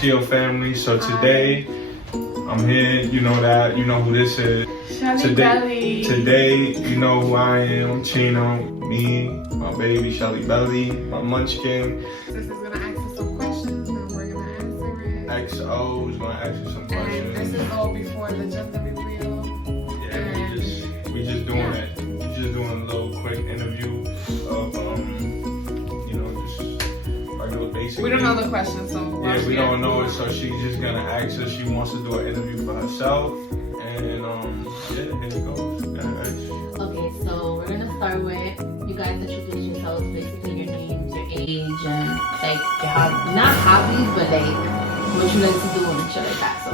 to your family. So today, I'm here. You know that. You know who this is. Shelly Belly. Today, you know who I am. Chino, me, my baby Shelly Belly, my munchkin. This is gonna ask us some questions and we're gonna answer it. XO is gonna ask you some questions. And this is all before the gender reveal. Yeah, we just doing it. We just doing a little quick interview of you know, just regular basic. We don't know the questions, so yeah, we don't know it. So she's just gonna ask us. She wants to do an interview for herself, and yeah, here it goes. Okay, so we're gonna start with you guys introduce yourselves, basically your names, your age, and like your not hobbies, but like what you like to do and shit like that. So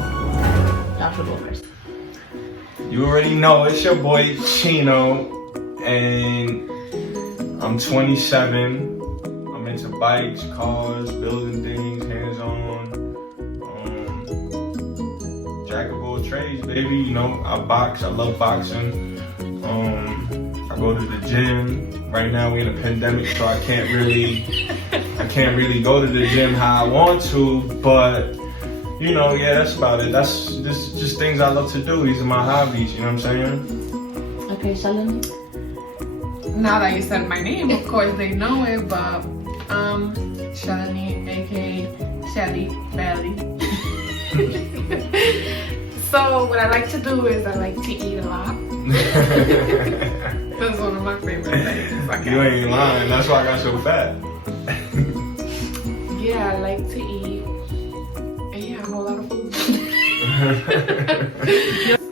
Josh will go first. You already know it's your boy Chino, and I'm 27. I'm into bikes, cars, building things, hands-on. Jack of all trades, baby. You know, I box. I love boxing. I go to the gym. Right now we're in a pandemic, so I can't really go to the gym how I want to. But you know, yeah, that's about it. This just things I love to do. These are my hobbies. You know what I'm saying? Okay, Shalini. Now that you said my name, of course they know it, but Shalini, aka Shelly Belly. So what I like to do is I like to eat a lot. That's one of my favorite things. You ain't lying. That's why I got so fat. Yeah, I like to eat. And yeah, a whole lot of food.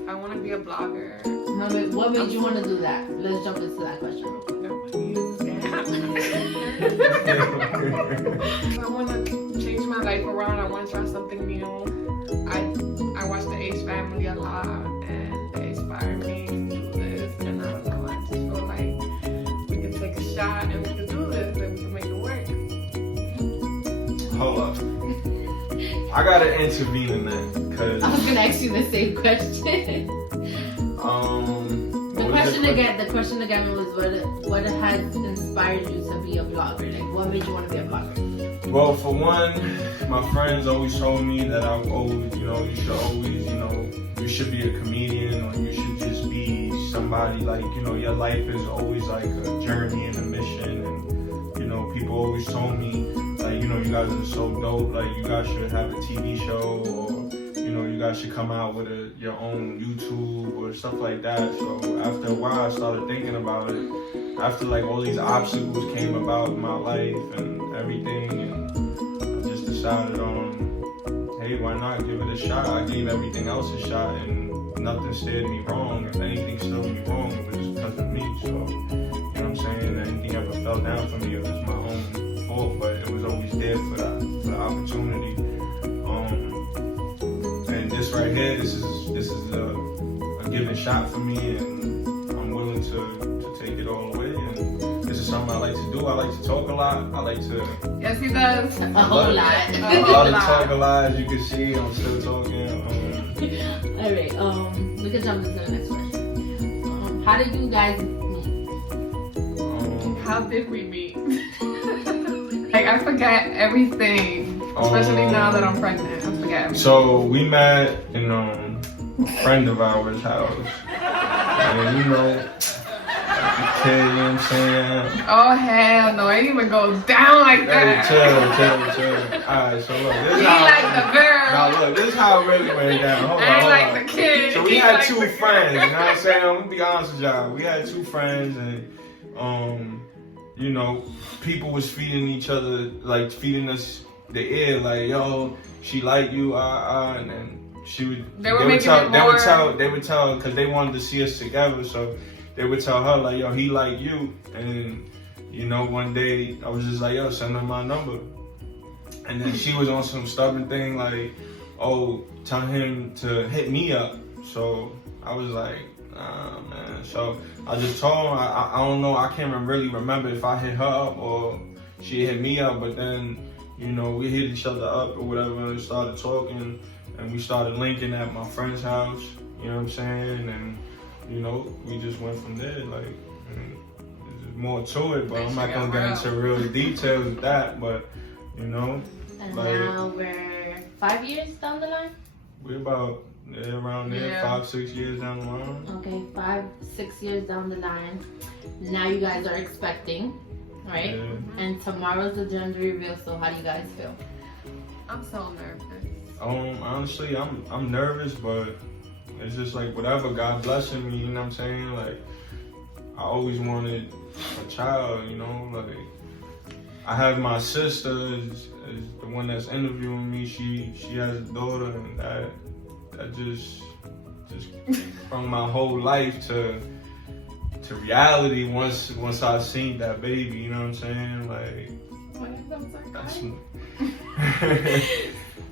I want to be a blogger. No, but what made you want to do that? Let's jump into that question real quick. I want to change my life around. I want to try something new. I watch the Ace Family a lot, and they inspire me to do this. And I don't know, I just feel like we can take a shot and we can do this and we can make it work. Hold up. I gotta intervene in that, cause I was gonna ask you the same question. The question again was what has inspired you to be a blogger? Like, what made you want to be a blogger? Well, for one, my friends always told me that I always, you should be a comedian, or you should just be somebody like, your life is always like a journey and a mission. And, people always told me, like, you guys are so dope, like, you guys should have a TV show, or, you guys should come out with your own YouTube or stuff like that. So after a while, I started thinking about it. After like all these obstacles came about in my life and everything, and I just decided hey, why not give it a shot? I gave everything else a shot, and nothing steered me wrong. If anything steered me wrong, it was just because of me. So, you know what I'm saying? Anything ever fell down for me, it was my own fault, but it was always there for the opportunity. And this right here, this is a given shot for me, and I'm willing to take it all away. And this is something I like to do. I like to talk a lot. I like to. Yes, he does. A whole lot. I love to talk a lot. As you can see, I'm still talking. All right. We can jump into the next question. How did you guys meet? How did we meet? Like, I forgot everything, especially now that I'm pregnant. I forget everything. So we met in a friend of ours' house, and you know what I'm saying? Oh hell no! I didn't even go down like that. Chill. Alright, so look, this is how. Like the girl. Now look, this is how it really went down. Hold on. like the kid. So we had two friends. You know what I'm saying? I'm gonna be honest with y'all. We had two friends, and people was feeding each other, like feeding us the ear, like, yo, she like you, and then they would tell, because they wanted to see us together, so they would tell her, like, yo, he like you. And one day I was just like, yo, send her my number. And then she was on some stubborn thing, like, oh, tell him to hit me up. So I was like, nah, man. So I just told him, I don't know, I can't really remember if I hit her up or she hit me up, but then, we hit each other up or whatever and started talking, and we started linking at my friend's house, you know what I'm saying? And, we just went from there, like, there's more to it, but I'm not gonna get into real details of that, but, And like, now we're 5 years down the line? We're about around there, Yeah. 5-6 years down the line. Okay, 5-6 years down the line. Now you guys are expecting, right? Yeah. And tomorrow's the gender reveal. So how do you guys feel? I'm so nervous. Honestly, I'm nervous, but it's just like whatever God blessing me, you know what I'm saying? Like, I always wanted a child, you know? Like, I have my sister is the one that's interviewing me. She has a daughter, and that just from my whole life to reality once I seen that baby, you know what I'm saying? Like,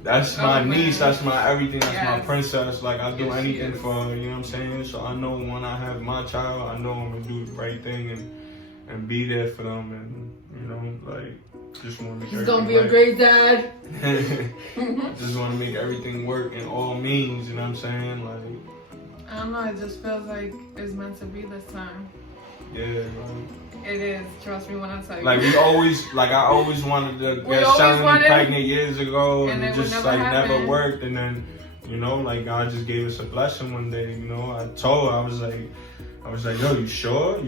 that's my niece, that's my everything, that's my Yes. princess. Like, I do Yes, she anything is. for her, you know what I'm saying? So I know when I have my child, I know I'm gonna do the right thing and be there for them, and you know, like, just want to make He's gonna be everything a great dad. I just want to make everything work in all means, you know what I'm saying? Like, I don't know, it just feels like it's meant to be this time. yeah, It is, trust me when I tell you. like I always wanted to We get always Shelly wanted- pregnant years ago, and and it it would just never like never happen. worked. And then, you know, like God just gave us a blessing one day. You know, I told her, I was like, yo, you sure?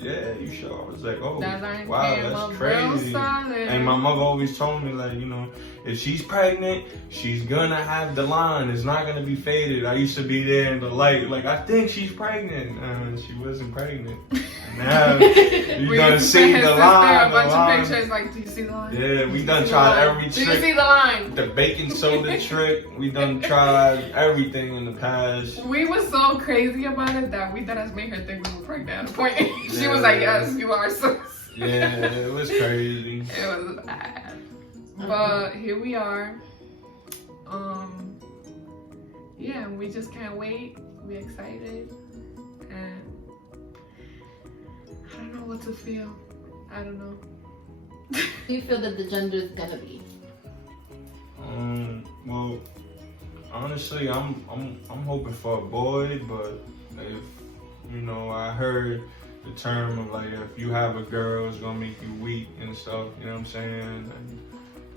Yeah, you sure? I was like, oh, That line wow, came up that's real crazy. solid. And my mother always told me, like, you know, if she's pregnant, she's gonna have the line. It's not gonna be faded. I used to be there in the light, like, I think she's pregnant. And she wasn't pregnant. And now you We done used to see send the his sister line. a bunch the of line. pictures like, do you see the line? Yeah, we Do done you see tried the line? every Do you trick. see the line? The baking soda trick. We done tried everything in the past. We were so crazy about it that we thought us made her think we were pregnant at a point. She was Yeah. like, yes, you are. So Yeah, it was crazy. it was bad. But here we are. Yeah, we just can't wait. We're excited. And I don't know what to feel. I don't know. Who do you feel that the gender is gonna be? Well, honestly, I'm hoping for a boy, but if you know, I heard the term of like, if you have a girl, it's gonna make you weak and stuff. You know what I'm saying? And,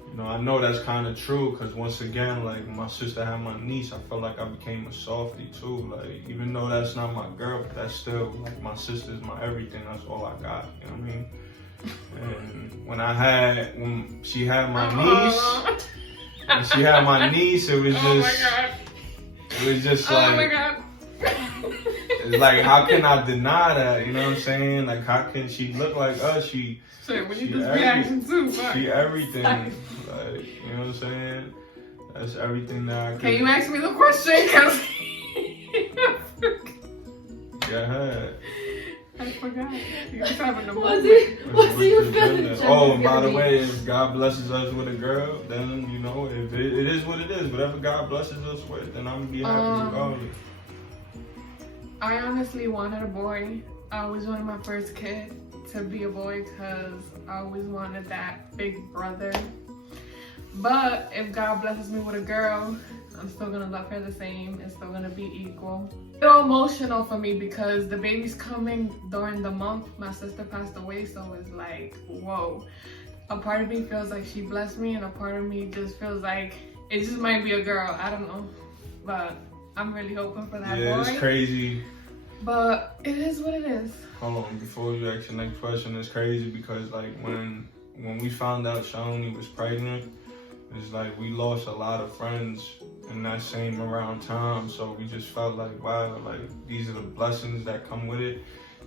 you know, I know that's kind of true, because once again, like, my sister had my niece, I felt like I became a softie too. Like, even though that's not my girl, but that's still like my sister's my everything. That's all I got. You know what I mean? And when she had my niece. When she had my niece, it was Oh my just, god. it was just Oh my like, god. it's like, how can I deny that? You know what I'm saying? Like, how can she look like us? She Shit, we She need this every- reaction too. Fuck. everything. Sorry. Like, you know what I'm saying? That's everything that I could. Can you ask me the question? Cause Go ahead. I forgot. You was having a What moment. do you What's feel the the gender? gender Oh, is and by gonna the be? way, if God blesses us with a girl, then, you know, if it is what it is. Whatever God blesses us with, then I'm gonna be happy regardless. I honestly wanted a boy. I always wanted my first kid to be a boy because I always wanted that big brother. But if God blesses me with a girl, I'm still gonna love her the same. It's still gonna be equal. It's a little emotional for me because the baby's coming during the month. My sister passed away, so it's like, whoa. A part of me feels like she blessed me, and a part of me just feels like it just might be a girl. I don't know. But I'm really hoping for that Yeah, boy. it's crazy. But it is what it is. Hold on, before you ask your next question, it's crazy because like when we found out Shalini was pregnant, it's like we lost a lot of friends in that same around time. So we just felt like, wow, like these are the blessings that come with it.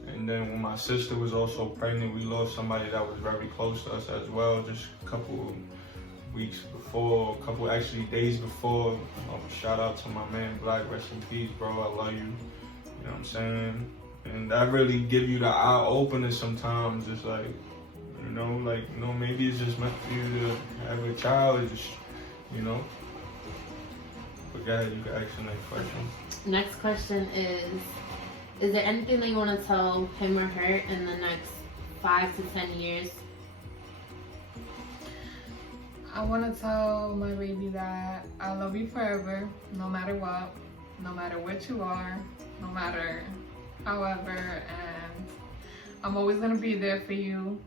And then when my sister was also pregnant, we lost somebody that was very close to us as well. Just a couple weeks before, a couple actually days before. Shout out to my man Black, rest in peace, bro. I love you. You know what I'm saying? And that really give you the eye opener sometimes. It's like, you know, maybe it's just meant for you to have a child. It's just, you know. But go ahead, you can ask the next question. Next question is there anything that you want to tell him or her in the next 5 to 10 years? I want to tell my baby that I love you forever, no matter what, no matter what you are, no matter however, and I'm always going to be there for you.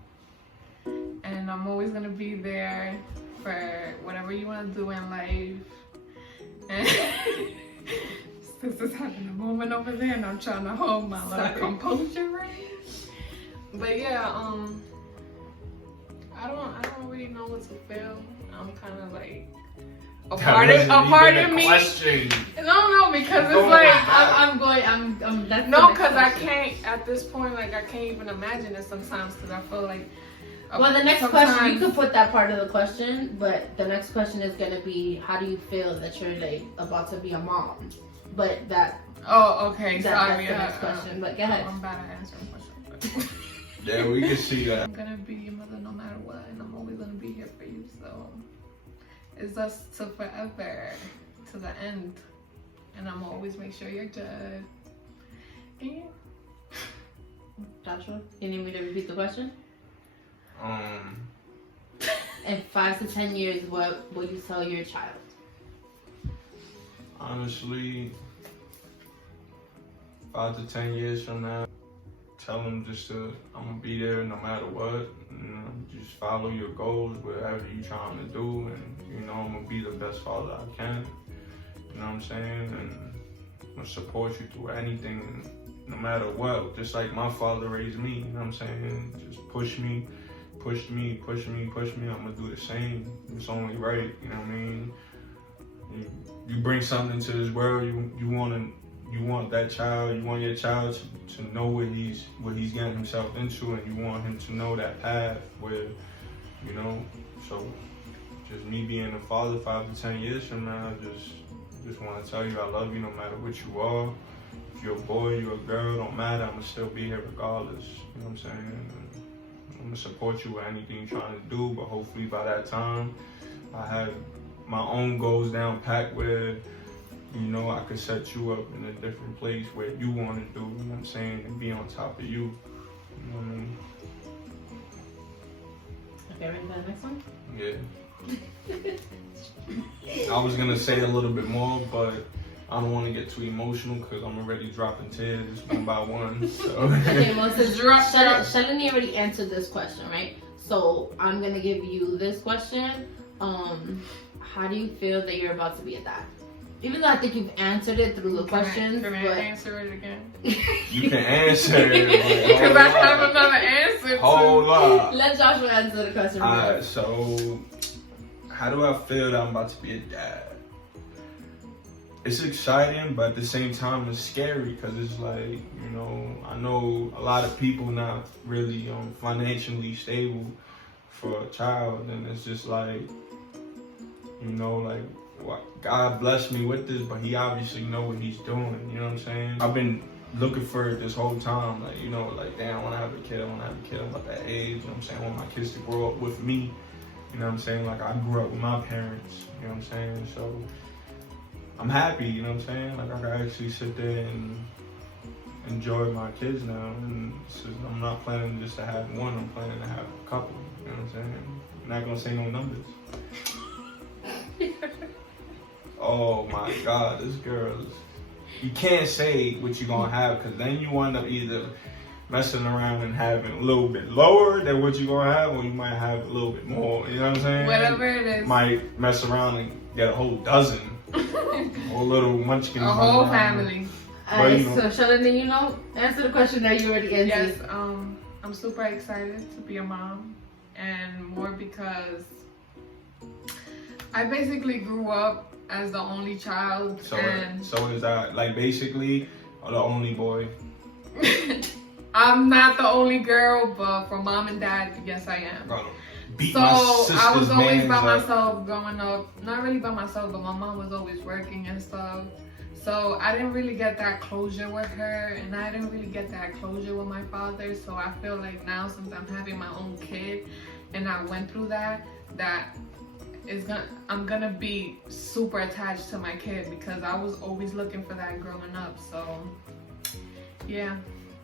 And I'm always gonna be there for whatever you want to do in life. And this is having a moment over there, and I'm trying to hold my little composure, right? But yeah, I don't really know what to feel. I'm kind of like a part of me. Question. No, because it's Go like I'm that's no, the because next I question. can't at this point. Like I can't even imagine it sometimes because I feel like. Well, the next question, you sometimes- could put that part of the question, but the next question is gonna be, how do you feel that you're like about to be a mom? But Oh, okay. Sorry. that's the next question. But go ahead. I'm bad at answering questions. Yeah, we can see that. I'm gonna be your mother no matter what, and I'm always gonna be here for you. So it's us to forever, to the end, and I'm gonna always make sure you're good. Yeah. Joshua, you need me to repeat the question? In 5 to 10 years, what will you tell your child? Honestly, 5 to 10 years from now, tell them I'm gonna be there no matter what. You know, just follow your goals, whatever you're trying to do, and I'm gonna be the best father I can. You know what I'm saying? And I'm gonna support you through anything, no matter what. Just like my father raised me. You know what I'm saying? Just push me. I'm gonna do the same. It's only right. You know what I mean? You bring something to this world. You want that child. You want your child to know what he's getting himself into, and you want him to know that path where, So, just me being a father 5 to 10 years from now, just want to tell you I love you no matter what you are. If you're a boy, you're a girl, don't matter. I'm gonna still be here regardless. You know what I'm saying? I'm gonna support you with anything you're trying to do, but hopefully by that time, I have my own goals down packed where, I could set you up in a different place where you want to do, you know what I'm saying, and be on top of you. You know what I mean? Okay, ready for the next one? Yeah. I was gonna say a little bit more, but I don't want to get too emotional because I'm already dropping tears one by one. So. Okay, well, since Shalini already answered this question, right? So I'm gonna give you this question. How do you feel that you're about to be a dad? Even though I think you've answered it through the questions, Can I but answer it again? You can answer it. Because I have another answer. Hold up. Let Joshua answer the question. Alright, so how do I feel that I'm about to be a dad? It's exciting, but at the same time, it's scary because it's like, I know a lot of people not really financially stable for a child, and it's just like, God blessed me with this, but he obviously know what he's doing, you know what I'm saying? I've been looking for it this whole time, damn, I want to have a kid, I'm at that age, you know what I'm saying? I want my kids to grow up with me, you know what I'm saying? Like I grew up with my parents, you know what I'm saying? So I'm happy, you know what I'm saying? Like I can actually sit there and enjoy my kids now, and I'm not planning just to have one, I'm planning to have a couple, you know what I'm saying? I'm not gonna say no numbers. Oh my God, this girl is... You can't say what you're gonna have, because then you wind up either messing around and having a little bit lower than what you're gonna have, or you might have a little bit more, you know what I'm saying? Whatever it is. Might mess around and get a whole dozen. Whole little munchkins. A whole family. Alright, so Shalini, answer the question that you already answered. Yes, I'm super excited to be a mom, and more because I basically grew up as the only child. So is that like basically the only boy? I'm not the only girl, but for mom and dad, yes I am. Beat So my I was always by up. myself growing up. Not really by myself, but my mom was always working and stuff. So I didn't really get that closure with her, and I didn't really get that closure with my father. So I feel like now, since I'm having my own kid, and I went through that I'm gonna be super attached to my kid because I was always looking for that growing up. So yeah,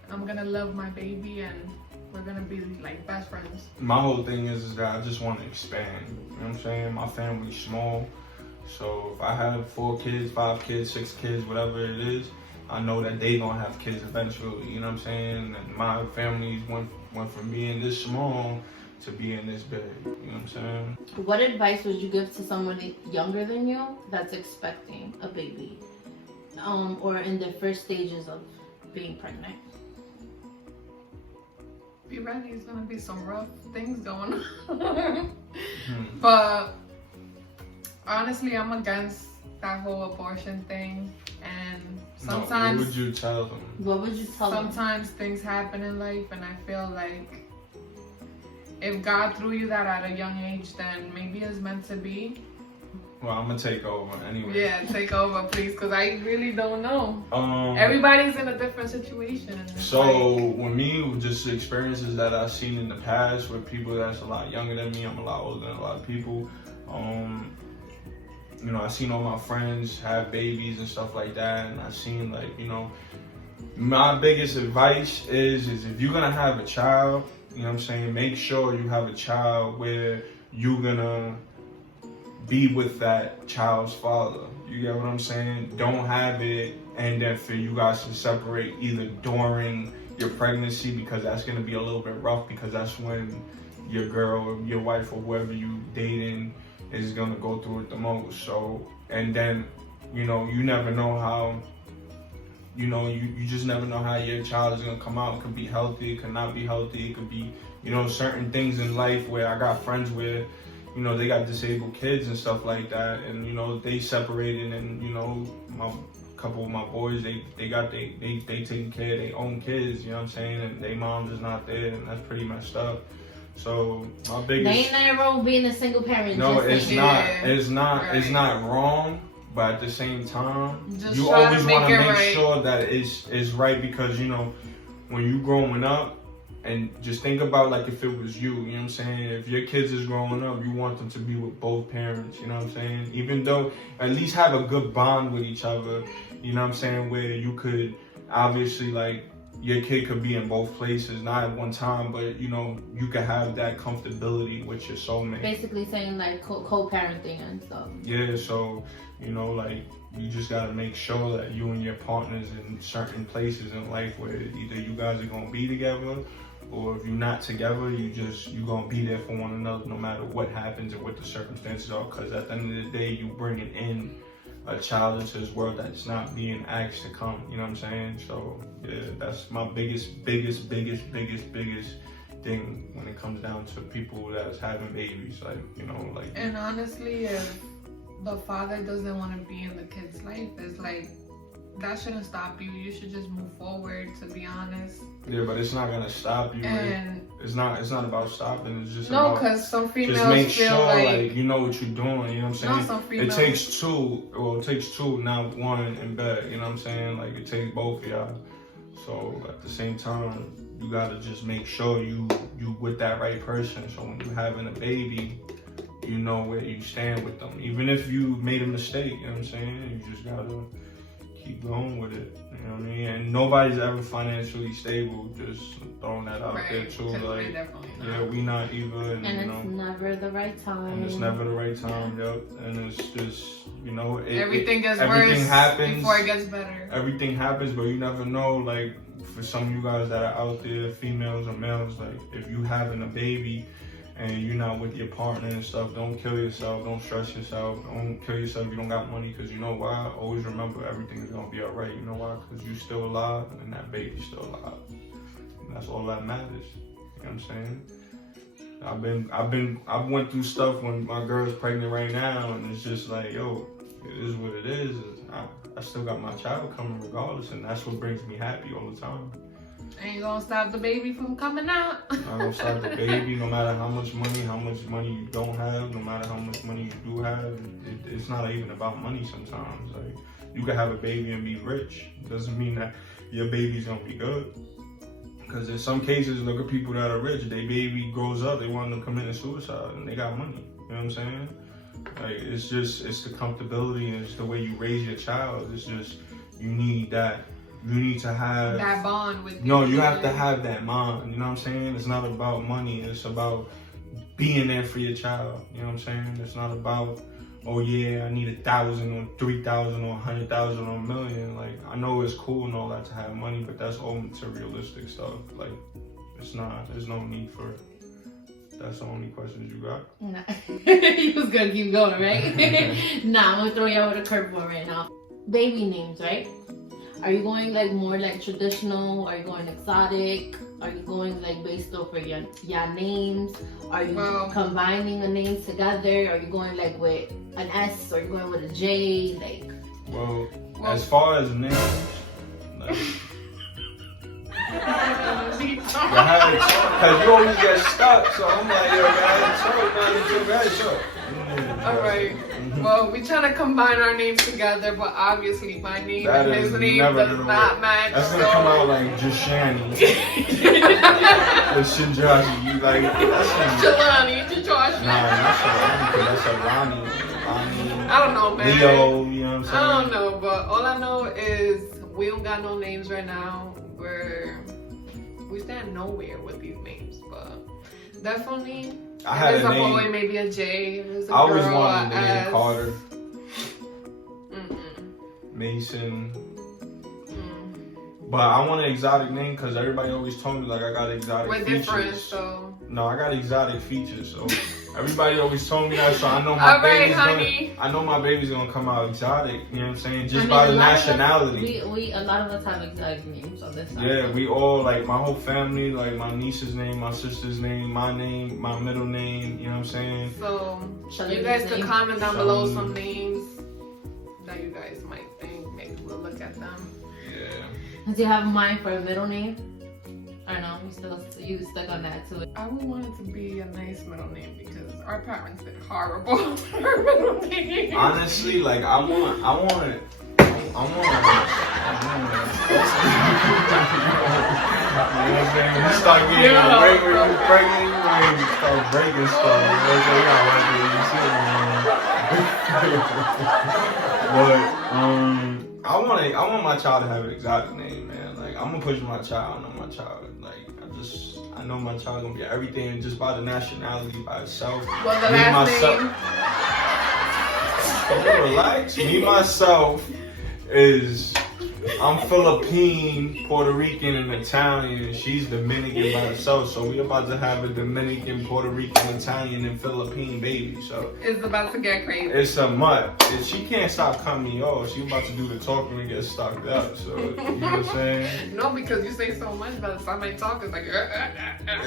I'm gonna love my baby, and we're gonna be like best friends. My whole thing is that I just want to expand. You know what I'm saying? My family's small, so if I have 4 kids, 5 kids, 6 kids, whatever it is, I know that they gonna have kids eventually. You know what I'm saying? And my family's went from being this small to being this big. You know what I'm saying? What advice would you give to someone younger than you that's expecting a baby, or in the first stages of being pregnant? Be ready. It's gonna be some rough things going on. But honestly, I'm against that whole abortion thing. And sometimes, what would you tell them? What would you tell them? Sometimes things happen in life, and I feel like if God threw you that at a young age, then maybe it's meant to be. Well, I'm gonna take over anyway. Yeah, take over, please, because I really don't know. Everybody's in a different situation. So, with me, with just experiences that I've seen in the past with people that's a lot younger than me, I'm a lot older than a lot of people. You know, I've seen all my friends have babies and stuff like that, and I've seen, like, you know, my biggest advice is if you're gonna have a child, you know what I'm saying, make sure you have a child where you're gonna be with that child's father. You get what I'm saying? Don't have it and then for you guys to separate either during your pregnancy, because that's gonna be a little bit rough, because that's when your girl, your wife, or whoever you dating is gonna go through it the most. So, and then, you know, you never know how, you know, you just never know how your child is gonna come out. It could be healthy, it could not be healthy, it could be, you know, certain things in life where I got friends where, you know, they got disabled kids and stuff like that, and, you know, they separated, and, you know, a couple of my boys, they taking care of their own kids, you know what I'm saying, and their moms is not there, and that's pretty messed up. So my biggest, They ain't nothing wrong with being a single parent. no, just it's not Right. wrong, but at the same time, Just you try to always make want to it make right. sure that it's right, because, you know, when you growing up, and just think about, like, if it was you, you know what I'm saying? If your kids is growing up, you want them to be with both parents, you know what I'm saying? Even though, at least have a good bond with each other, you know what I'm saying? Where you could, obviously, like, your kid could be in both places, not at one time, but, you know, you could have that comfortability with your soulmate. Basically saying like co-parenting and stuff. Yeah, so, you know, like, you just gotta make sure that you and your partners in certain places in life where either you guys are gonna be together, or if you're not together, you gonna be there for one another no matter what happens and what the circumstances are. Because at the end of the day, you bringing in a child into this world that's not being asked to come. You know what I'm saying? So yeah, that's my biggest thing when it comes down to people that's having babies. Like, you know, like. And honestly, if the father doesn't want to be in the kid's life, it's like, that shouldn't stop you. You should just move forward, to be honest. Yeah, but it's not gonna stop you. And it's not about stopping. It's just no, about, because some females just make feel sure, like you know what you're doing. You know what I'm saying? No, some It females. takes two, not one in bed. You know what I'm saying? Like, it takes both of y'all. So at the same time, you gotta just make sure you with that right person. So when you're having a baby, you know where you stand with them. Even if you made a mistake, you know what I'm saying? You just gotta keep going with it. You know what I mean? And nobody's ever financially stable. Just throwing that out there too. 'cause Like, they definitely not. yeah, we not either, and, And you it's know, never the right time. and it's never the right time. Yep. And it's just, you know, Everything gets everything worse happens before it gets better. Everything happens, but you never know. Like, for some of you guys that are out there, females or males, like, if you having a baby and you're not with your partner and stuff, don't kill yourself, don't stress yourself, don't kill yourself if you don't got money, because you know why? Always remember, everything is gonna be all right. You know why? Because you still alive and that baby's still alive. And that's all that matters. You know what I'm saying? I went through stuff when my girl's pregnant right now, and it's just like, yo, it is what it is. I still got my child coming regardless, and that's what brings me happy all the time. Ain't gonna stop the baby from coming out. I don't stop the baby, no matter how much money you don't have, no matter how much money you do have. It's not even about money sometimes. Like, you can have a baby and be rich. It doesn't mean that your baby's gonna be good. Because in some cases, look at people that are rich. Their baby grows up, they want them committing suicide, and they got money. You know what I'm saying? Like, it's the comfortability, and it's the way you raise your child. It's just, you need that. You need to have That bond with No, you have to have that bond. You know what I'm saying? It's not about money. It's about being there for your child. You know what I'm saying? It's not about, oh yeah, I need 1,000 or 3,000 or 100,000 or 1,000,000. Like, I know it's cool and all that to have money, but that's all materialistic stuff. Like, it's not. There's no need for it. That's the only questions you got? Nah. You was gonna keep going, right? Nah, I'm gonna throw you out with a curveball right now. Baby names, right? Are you going like more like traditional? Are you going exotic? Are you going like based off of your names? Are you combining the names together? Are you going like with an S? Or are you going with a J? Like, well, as far as names, like, because you always get stuck, so I'm like, yo, guys, Alright. Well, we trying to combine our names together, but obviously my name that and his name never does gonna not work. match. That's gonna come out like Jashani. Or Shinjashi. You like, that's Shalani, Josh. Nah, that's Shalani, because that's a Ronnie. I don't know, man. Leo, you know what I'm saying? I don't know, but all I know is we don't got no names right now. We stand nowhere with these names, but definitely. I had if a it's name. boy, maybe a J. If it's a I always girl, wanted the name S. Carter, Mm-mm. Mason. Mm. But I want an exotic name because everybody always told me like I got exotic We're features. different, so. No, I got exotic features, so everybody always told me that. So I know my All right, baby's honey. I know my baby's gonna come out exotic. You know what I'm saying? Just I mean, by a the lot of us- nationality. We a lot of us have exotic names on this side. Yeah, we all like my whole family, like my niece's name, my sister's name, my middle name. You know what I'm saying? So, Shall you I guys use could name? comment down below Shall- some names that you guys might think. Maybe we'll look at them. Yeah. Do you have mine for a middle name? Or no? You stuck on that too? I would want it to be a nice middle name because our parents did horrible for our middle name. Honestly, like I want it. You know what I'm saying? When you start getting pregnant, you start breaking stuff. You know what I'm saying? You gotta watch what you see. But I want my child to have an exotic name, man. Like I'm gonna push my child on my child. Like I know my child gonna be everything just by the nationality by itself. Well, the Me, last myself- name. Can you relax? Me, myself, is I'm Philippine, Puerto Rican, and Italian. She's Dominican by herself. So we about to have a Dominican, Puerto Rican, Italian, and Philippine baby. So It's about to get crazy. it's a mutt. And she can't stop cutting me off. She about to do the talking and get stocked up. So you know what I'm saying? No, because you say so much. By the time I talk, it's like. Yeah, because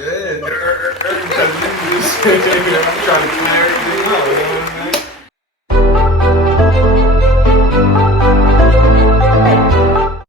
you just I'm trying to clear everything out. You know what I'm saying?